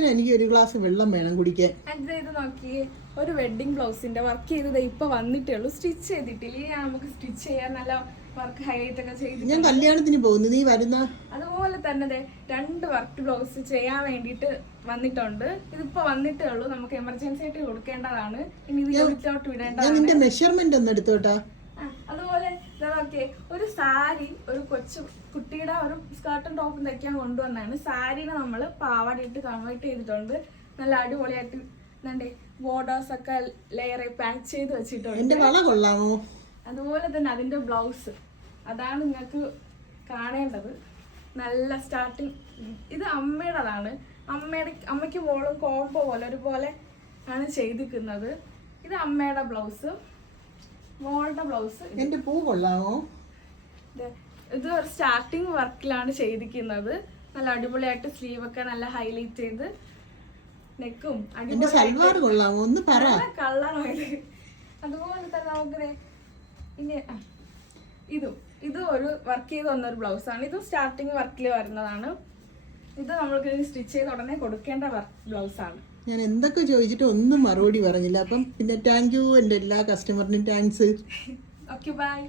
അച്ഛൻ എനിക്ക് ഒരു ഗ്ലാസ് വെള്ളം വേണം കുടിക്കാൻ. ഇത് നോക്കിയേ, ഒരു വെഡിങ് ബ്ലൗസിന്റെ വർക്ക് ചെയ്തത് ഇപ്പൊ വന്നിട്ടേ ഉള്ളൂ, സ്റ്റിച്ച് ചെയ്തിട്ടില്ല. ഇനി നമുക്ക് സ്റ്റിച്ച് ചെയ്യാൻ നല്ല വർക്ക് ഹൈലൈറ്റ് ഒക്കെ ചെയ്ത് ഞാൻ കല്യാണത്തിന് പോകുന്നു, നീ വരുന്ന? അതുപോലെ തന്നെ 2 വർക്ക് ബ്ലൗസ് ചെയ്യാൻ വേണ്ടിട്ട് വന്നിട്ടുണ്ട്. ഇതിപ്പോ വന്നിട്ടേ ഉള്ളൂ, നമുക്ക് എമർജൻസി ആയിട്ട് കൊടുക്കേണ്ടതാണ്. ഇനി ഇത് ചോദിച്ചോട്ട് വിടേണ്ടതാണ്. മെഷർമെന്റ് ഒന്ന് എടുത്തോട്ടാ. അതുപോലെ നോക്കിയേ, ഒരു സാരി ഒരു കുട്ടിയുടെ ഒരു സ്കേർട്ടും ടോപ്പും തയ്ക്കാൻ കൊണ്ടുവന്നാണ്. സാരിനെ നമ്മൾ പാവാടിയിട്ട് കൺവേർട്ട് ചെയ്തിട്ടുണ്ട്. നല്ല അടിപൊളിയായിട്ട് ബോർഡേഴ്സ് ഒക്കെ ലെയർ പാക്ക് ചെയ്ത് വെച്ചിട്ടുണ്ട്. കൊള്ളാമോ? അതുപോലെ തന്നെ അതിന്റെ ബ്ലൗസ്, അതാണ് നിങ്ങൾക്ക് കാണേണ്ടത്. നല്ല സ്റ്റാർട്ടിങ്. ഇത് അമ്മയുടേതാണ്. അമ്മയ്ക്ക് മോളും കോംബോ പോലെ ഒരുപോലെ ആണ് ചെയ്തിരിക്കുന്നത്. ഇത് അമ്മയുടെ ബ്ലൗസ്, മോളുടെ ബ്ലൗസ്. എന്റെ പൂ കൊള്ളാമോ? ഇത് ഒരു സ്റ്റാർട്ടിങ് വർക്കിലാണ് ചെയ്തിരിക്കുന്നത്. നല്ല അടിപൊളിയായിട്ട് സ്ലീവ് ഒക്കെ നല്ല ഹൈലൈറ്റ് ചെയ്ത് നെക്കും സൽവാർ കൊള്ളാമോ? ഒന്ന് പറ. കളറാണ്. അതുപോലെ തന്നെ നമുക്ക് ഇനി ഇത് ഒരു വർക്ക് ചെയ്ത് വന്നൊരു ബ്ലൗസാണ്. ഇത് സ്റ്റാർട്ടിങ് വർക്കിൽ വരുന്നതാണ്. ഇത് നമ്മൾക്ക് സ്റ്റിച്ച് ചെയ്ത് ഉടനെ കൊടുക്കേണ്ട ബ്ലൗസാണ്. ഞാൻ എന്തൊക്കെ ചോദിച്ചിട്ട് ഒന്നും മറുപടി പറഞ്ഞില്ല. അപ്പം പിന്നെ താങ്ക് യു, എൻ്റെ എല്ലാ കസ്റ്റമറിനും താങ്ക്സ്. Okay, by.